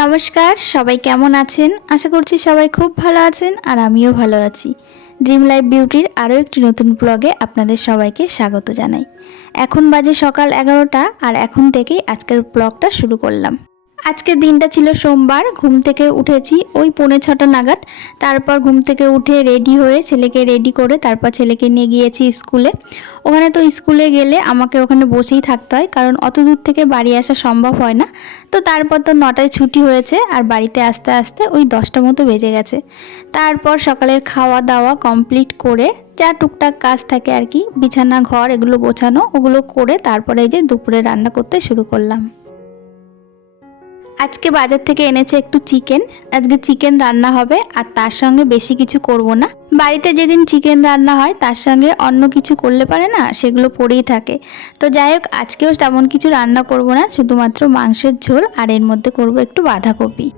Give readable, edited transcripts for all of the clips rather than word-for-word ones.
নমস্কার, সবাই কেমন আছেন? আশা করছি সবাই খুব ভালো আছেন আর আমিও ভালো আছি। ড্রিম লাইফ বিউটির আরও একটি নতুন ব্লগে আপনাদের সবাইকে স্বাগত জানাই। এখন বাজে সকাল 11টা আর এখন থেকেই আজকের ব্লগটা শুরু করলাম। আজকের দিনটা ছিল সোমবার। ঘুম থেকে উঠেছি ওই 5:45 নাগাদ। তারপর ঘুম থেকে উঠে রেডি হয়ে ছেলেকে রেডি করে তারপর ছেলেকে নিয়ে গিয়েছি স্কুলে। ওখানে তো স্কুলে গেলে আমাকে ওখানে বসেই থাকতে হয়, কারণ অত দূর থেকে বাড়ি আসা সম্ভব হয় না। তো তারপর তো 9টায় ছুটি হয়েছে আর বাড়িতে আসতে আসতে ওই 10টা মতো বেজে গেছে। তারপর সকালের খাওয়া দাওয়া কমপ্লিট করে যা টুকটাক কাজ থাকে আর কি, বিছানা ঘর এগুলো গোছানো, ওগুলো করে তারপরে এই যে দুপুরে রান্না করতে শুরু করলাম। আজকে বাজার থেকে এনেছে একটু চিকেন। আজকে চিকেন রান্না হবে আর তার সঙ্গে বেশি কিছু করব না। বাড়িতে যেদিন চিকেন রান্না হয় তার সঙ্গে অন্য কিছু করলে পারে না, সেগুলো পড়েই থাকে। তো যাই হোক, আজকেও তেমন কিছু রান্না করব না, শুধুমাত্র মাংসের ঝোল আর এর মধ্যে করব একটু বাঁধাকপি।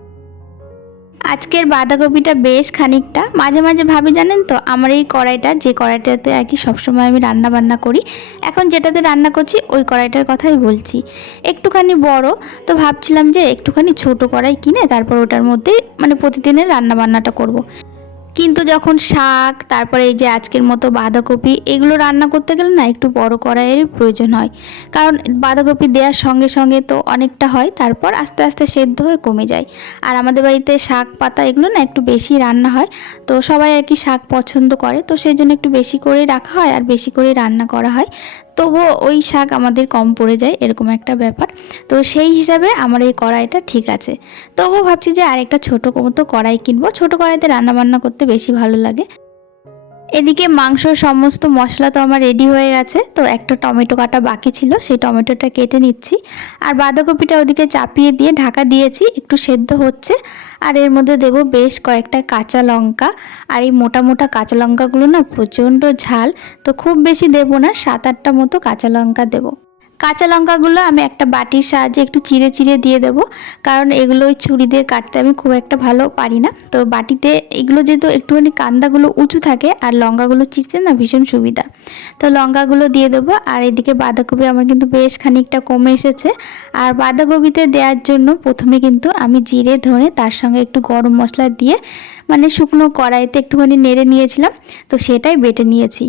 আজকের বাঁধাকপিটা বেশ খানিকটা, মাঝে মাঝে ভাবি জানেন তো, আমার এই কড়াইটা, যে কড়াইটাতে আর কি সবসময় আমি রান্না বান্না করি, এখন যেটাতে রান্না করছি ওই কড়াইটার কথাই বলছি, একটুখানি বড়। তো ভাবছিলাম যে একটুখানি ছোট কড়াই কিনে তারপর ওটার মধ্যে মানে প্রতিদিনের রান্না বান্নাটা করব। কিন্তু যখন শাক, তারপরে এই যে আজকের মতো বাঁধাকপি, এগুলো রান্না করতে গেলে না একটু বড় কড়াইয়েরই প্রয়োজন হয়। কারণ বাঁধাকপি দেওয়ার সঙ্গে সঙ্গে তো অনেকটা হয়, তারপর আস্তে আস্তে সেদ্ধ হয়ে কমে যায়। আর আমাদের বাড়িতে শাক পাতা এগুলো না একটু বেশি রান্না হয়, তো সবাই আর কি শাক পছন্দ করে, তো সেই জন্য একটু বেশি করেই রাখা হয় আর বেশি করেই রান্না করা হয়। তবুও ওই শাক আমাদের কম পড়ে যায়, এরকম একটা ব্যাপার। তো সেই হিসাবে আমার এই কড়াইটা ঠিক আছে। তবুও ভাবছি যে আরেকটা ছোটো মতো কড়াই কিনবো, ছোটো কড়াইতে রান্না বান্না করতে বেশি ভালো লাগে। এদিকে মাংসর সমস্ত মশলা তো আমার রেডি হয়ে গেছে। তো একটা টমেটো কাটা বাকি ছিল, সেই টমেটোটা কেটে নিচ্ছি। আর বাঁধাকপিটা ওদিকে চাপিয়ে দিয়ে ঢাকা দিয়েছি, একটু সেদ্ধ হচ্ছে। আর এর মধ্যে দেব বেশ কয়েকটা কাঁচা লঙ্কা। আর এই মোটা মোটা কাঁচা লঙ্কাগুলো না প্রচণ্ড ঝাল, তো খুব বেশি দেব না, 7-8টা মতো কাঁচা লঙ্কা দেবো। কাঁচা লঙ্কাগুলো আমি একটা বাটির সাহায্যে একটু চিড়ে চিড়ে দিয়ে দেবো, কারণ এগুলো ওই ছুরি দিয়ে কাটতে আমি খুব একটা ভালো পারি না। তো বাটিতে এগুলো যেহেতু একটুখানি কান্দাগুলো উঁচু থাকে আর লঙ্কাগুলো চিড়তে না ভীষণ সুবিধা, তো লঙ্কাগুলো দিয়ে দেবো। আর এদিকে বাঁধাকপি আমার কিন্তু বেশ খানিকটা কমে এসেছে। আর বাঁধাকপিতে দেওয়ার জন্য প্রথমে কিন্তু আমি জিরে ধনে তার সঙ্গে একটু গরম মশলা দিয়ে মানে শুকনো কড়াইতে একটুখানি নেড়ে নিয়েছিলাম, তো সেটাই বেটে নিয়েছি।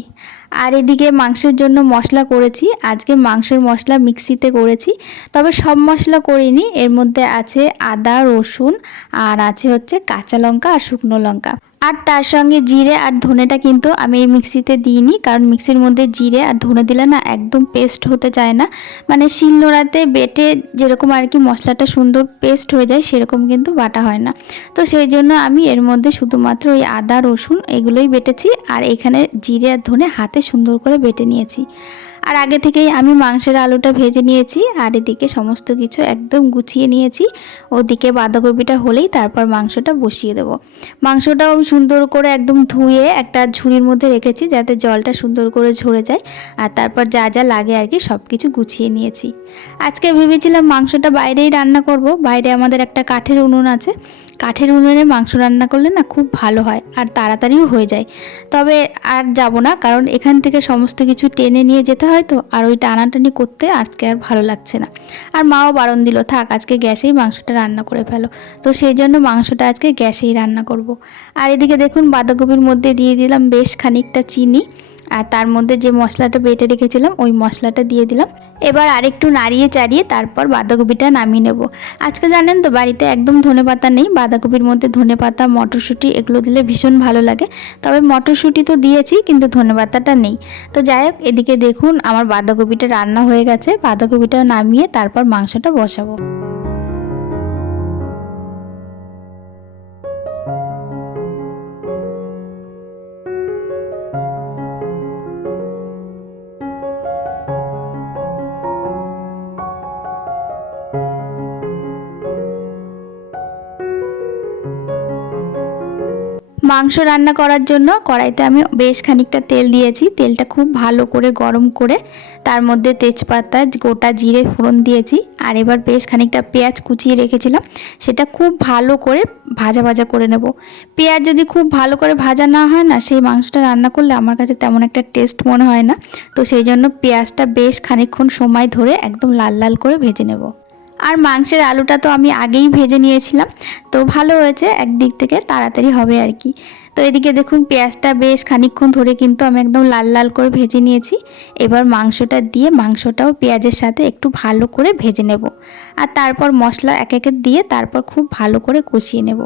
আর এদিকে মাংসের জন্য মশলা করেছি, আজকে মাংসের মশলা মিক্সিতে করেছি, তবে সব মশলা করিনি। এর মধ্যে আছে আদা রসুন আর আছে হচ্ছে কাঁচা লঙ্কা আর শুকনো লঙ্কা, আর তার সঙ্গে জিরে আর ধনেটা কিন্তু আমি এই মিক্সিতে দিইনি, কারণ মিক্সির মধ্যে জিরে আর ধনে দিলে না একদম পেস্ট হতে চায় না, মানে শিলনোড়াতে বেটে যেরকম আর কি মশলাটা সুন্দর পেস্ট হয়ে যায় সেরকম কিন্তু বাটা হয় না। তো সেই জন্য আমি এর মধ্যে শুধুমাত্র ওই আদা রসুন এগুলোই বেটেছি, আর এখানে জিরে আর ধনে হাতে সুন্দর করে বেটে নিয়েছি। আর আগে থেকেই আমি মাংসের আলুটা ভেজে নিয়েছি, আর এদিকে সমস্ত কিছু একদম গুছিয়ে নিয়েছি। ওদিকে বাঁধাকপিটা হলেই তারপর মাংসটা বসিয়ে দেবো। মাংসটাও আমি সুন্দর করে একদম ধুয়ে একটা ঝুড়ির মধ্যে রেখেছি, যাতে জলটা সুন্দর করে ঝরে যায়। আর তারপর যা যা লাগে আর কি সব কিছু গুছিয়ে নিয়েছি। আজকে ভেবেছিলাম মাংসটা বাইরেই রান্না করব, বাইরে আমাদের একটা কাঠের উনুন আছে, কাঠের উনুনে মাংস রান্না করলে না খুব ভালো হয় আর তাড়াতাড়িও হয়ে যায়। তবে আর যাব না, কারণ এখান থেকে সমস্ত কিছু টেনে নিয়ে যেতে হয়, তো আর ওই টানাটানি করতে আজকে আর ভালো লাগছে না। আর মাও বারণ দিল, থাক আজকে গ্যাসেই মাংসটা রান্না করে ফেলো। তো সেই জন্য মাংসটা আজকে গ্যাসেই রান্না করব। আর এদিকে দেখুন বাঁধাকপির মধ্যে দিয়ে দিলাম বেশ খানিকটা চিনি, আর তার মধ্যে যে মশলাটা বেটে রেখেছিলাম ওই মশলাটা দিয়ে দিলাম। এবার আরেকটু নাড়িয়ে চাড়িয়ে তারপর বাঁধাকপিটা নামিয়ে নেব। আজকে জানেন তো বাড়িতে একদম ধনেপাতা নেই, বাঁধাকপির মধ্যে ধনেপাতা মটরশুঁটি এগুলো দিলে ভীষণ ভালো লাগে, তবে মটরশুঁটি তো দিয়েছি কিন্তু ধনেপাতাটা নেই। তো যাই হোক, এদিকে দেখুন আমার বাঁধাকপিটা রান্না হয়ে গেছে, বাঁধাকপিটা নামিয়ে তারপর মাংসটা বসাবো। মাংস রান্না করার জন্য কড়াইতে আমি বেশ খানিকটা তেল দিয়েছি, তেলটা খুব ভালো করে গরম করে তার মধ্যে তেজপাতা গোটা জিরে ফোড়ন দিয়েছি। আর এবার বেশ খানিকটা পেঁয়াজ কুচিয়ে রেখেছিলাম, সেটা খুব ভালো করে ভাজা ভাজা করে নেব। পেঁয়াজ যদি খুব ভালো করে ভাজা না হয় না, সেই মাংসটা রান্না করলে আমার কাছে তেমন একটা টেস্ট মনে হয় না। তো সেই জন্য পেঁয়াজটা বেশ খানিকক্ষণ সময় ধরে একদম লাল লাল করে ভেজে নেব। আর মাংসের আলুটা তো আমি আগেই ভেজে নিয়েছিলাম, তো ভালো হয়েছে, একদিক থেকে তাড়াতাড়ি হবে আর কি। তো এদিকে দেখুন পেঁয়াজটা বেশ খানিকক্ষণ ধরে কিন্তু আমি একদম লাল লাল করে ভেজে নিয়েছি। এবার মাংসটা দিয়ে মাংসটাও পেঁয়াজের সাথে একটু ভালো করে ভেজে নেব, আর তারপর মশলা এক একে দিয়ে তারপর খুব ভালো করে কষিয়ে নেব।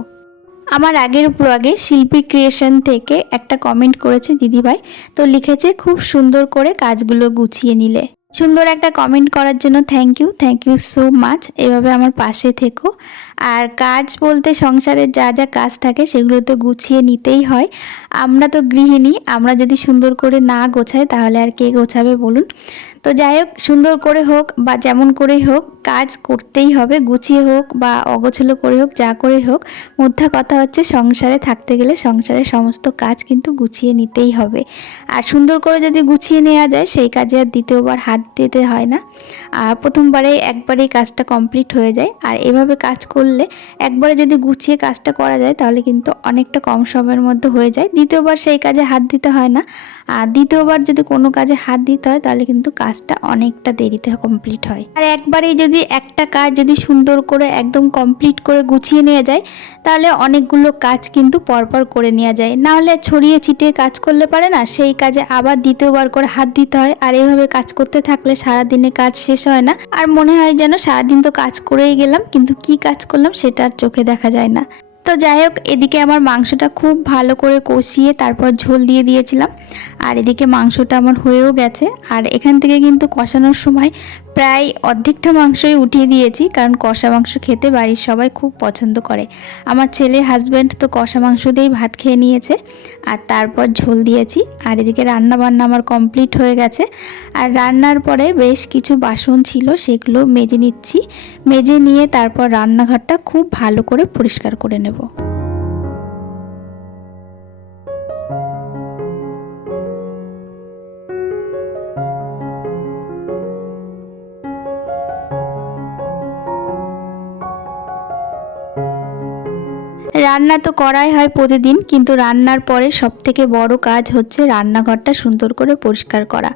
আমার আগের ব্লগে শিল্পী ক্রিয়েশন থেকে একটা কমেন্ট করেছে দিদিভাই, তো লিখেছে খুব সুন্দর করে কাজগুলো গুছিয়ে নিলে। সুন্দর একটা কমেন্ট করার জন্য থ্যাংক ইউ সো মাচ। এভাবে আমার পাশে থেকো। আর কাজ বলতে সংসারের যা যা কাজ থাকে সেগুলো তো গুছিয়ে নিতেই হয়। আমরা তো গৃহিণী, আমরা যদি সুন্দর করে না গোছাই তাহলে আর কে গোছাবে বলুন। তো যাই হোক, সুন্দর করে হোক বা যেমন করেই হোক কাজ করতেই হবে, গুছিয়ে হোক বা অগোছালো করে হোক, যা করে হোক, মোদ্দা কথা হচ্ছে সংসারে থাকতে গেলে সংসারের সমস্ত কাজ কিন্তু গুছিয়ে নিতেই হবে। আর সুন্দর করে যদি গুছিয়ে নেওয়া যায় সেই কাজে আর দ্বিতীয়বার হাত দিতে হয় না, আর প্রথমবারেই একবারেই কাজটা কমপ্লিট হয়ে যায়। আর এভাবে কাজ করলে একবারে যদি গুছিয়ে কাজটা করা যায় তাহলে কিন্তু অনেকটা কম সময়ের মধ্যে হয়ে যায়, দ্বিতীয়বার সেই কাজে হাত দিতে হয় না। আর দ্বিতীয়বার যদি কোনো কাজে হাত দিতে হয় তাহলে কিন্তু কাজটা অনেকটা দেরিতে কমপ্লিট হয়। আর একবারেই যদি একটা কাজ যদি সুন্দর করে একদম কমপ্লিট করে গুছিয়ে নেওয়া যায় তাহলে অনেকগুলো কাজ কিন্তু পরপর করে নেওয়া যায়, না হলে ছড়িয়ে ছিটিয়ে কাজ করলে পারে না, সেই কাজে আবার দ্বিতীয়বার করে হাত দিতে হয়। আর এইভাবে কাজ করতে থাকলে সারাদিনে কাজ শেষ হয় না, আর মনে হয় যেন সারাদিন তো কাজ করেই গেলাম কিন্তু কি কাজ করলাম সেটা আর চোখে দেখা যায় না। তো যাই হোক, এদিকে আমার মাংসটা খুব ভালো করে কষিয়ে তারপর ঝোল দিয়ে দিয়েছিলাম, আর এদিকে মাংসটা আমার হয়েও গেছে। আর এখান থেকে কিন্তু কষানোর সময় প্রায় অর্ধেকটা মাংসই উঠিয়ে দিয়েছি, কারণ কষা মাংস খেতে বাড়ির সবাই খুব পছন্দ করে। আমার ছেলে হাজব্যান্ড তো কষা মাংস দিয়েই ভাত খেয়ে নিয়েছে, আর তারপর ঝোল দিয়েছি। আর এদিকে রান্না বান্না আমার কমপ্লিট হয়ে গেছে। আর রান্নার পরে বেশ কিছু বাসন ছিল সেগুলো মেজে নিচ্ছি, মেজে নিয়ে তারপর রান্নাঘরটা খুব ভালো করে পরিষ্কার করে নেব। রান্না তো করাই হয় প্রতিদিন, কিন্তু রান্নার পরে সবথেকে বড় কাজ হচ্ছে রান্নাঘরটা সুন্দর করে পরিষ্কার করা।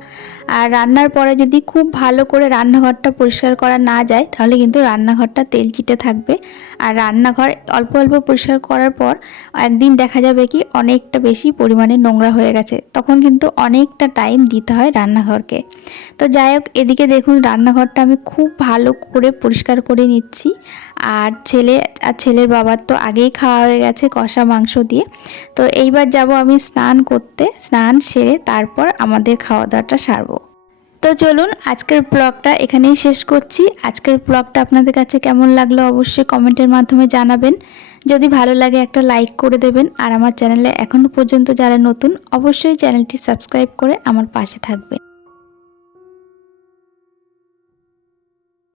আর রান্নার পরে যদি খুব ভালো করে রান্নাঘরটা পরিষ্কার করা না যায় তাহলে কিন্তু রান্নাঘরটা তেলচিটে থাকবে। আর রান্নাঘর অল্প অল্প পরিষ্কার করার পর একদিন দেখা যাবে কি অনেকটা বেশি পরিমাণে নোংরা হয়ে গেছে, তখন কিন্তু অনেকটা টাইম দিতে হয় রান্নাঘরকে। তো যাই হোক, এদিকে দেখুন রান্নাঘরটা আমি খুব ভালো করে পরিষ্কার করে নিচ্ছি। আর ছেলের বাবার তো আগেই খাওয়া হয়ে গেছে কষা মাংস দিয়ে। তো এইবার যাব আমি স্নান করতে, স্নান সেরে তারপর আমাদের খাওয়া দাওয়াটা সারবো। তো চলুন আজকের ব্লগটা এখানেই শেষ করছি। আজকের ব্লগটা আপনাদের কাছে কেমন লাগলো অবশ্যই কমেন্টের মাধ্যমে জানাবেন। যদি ভালো লাগে একটা লাইক করে দেবেন, আর আমার চ্যানেলে এখনও পর্যন্ত যারা নতুন অবশ্যই চ্যানেলটি সাবস্ক্রাইব করে আমার পাশে থাকবেন।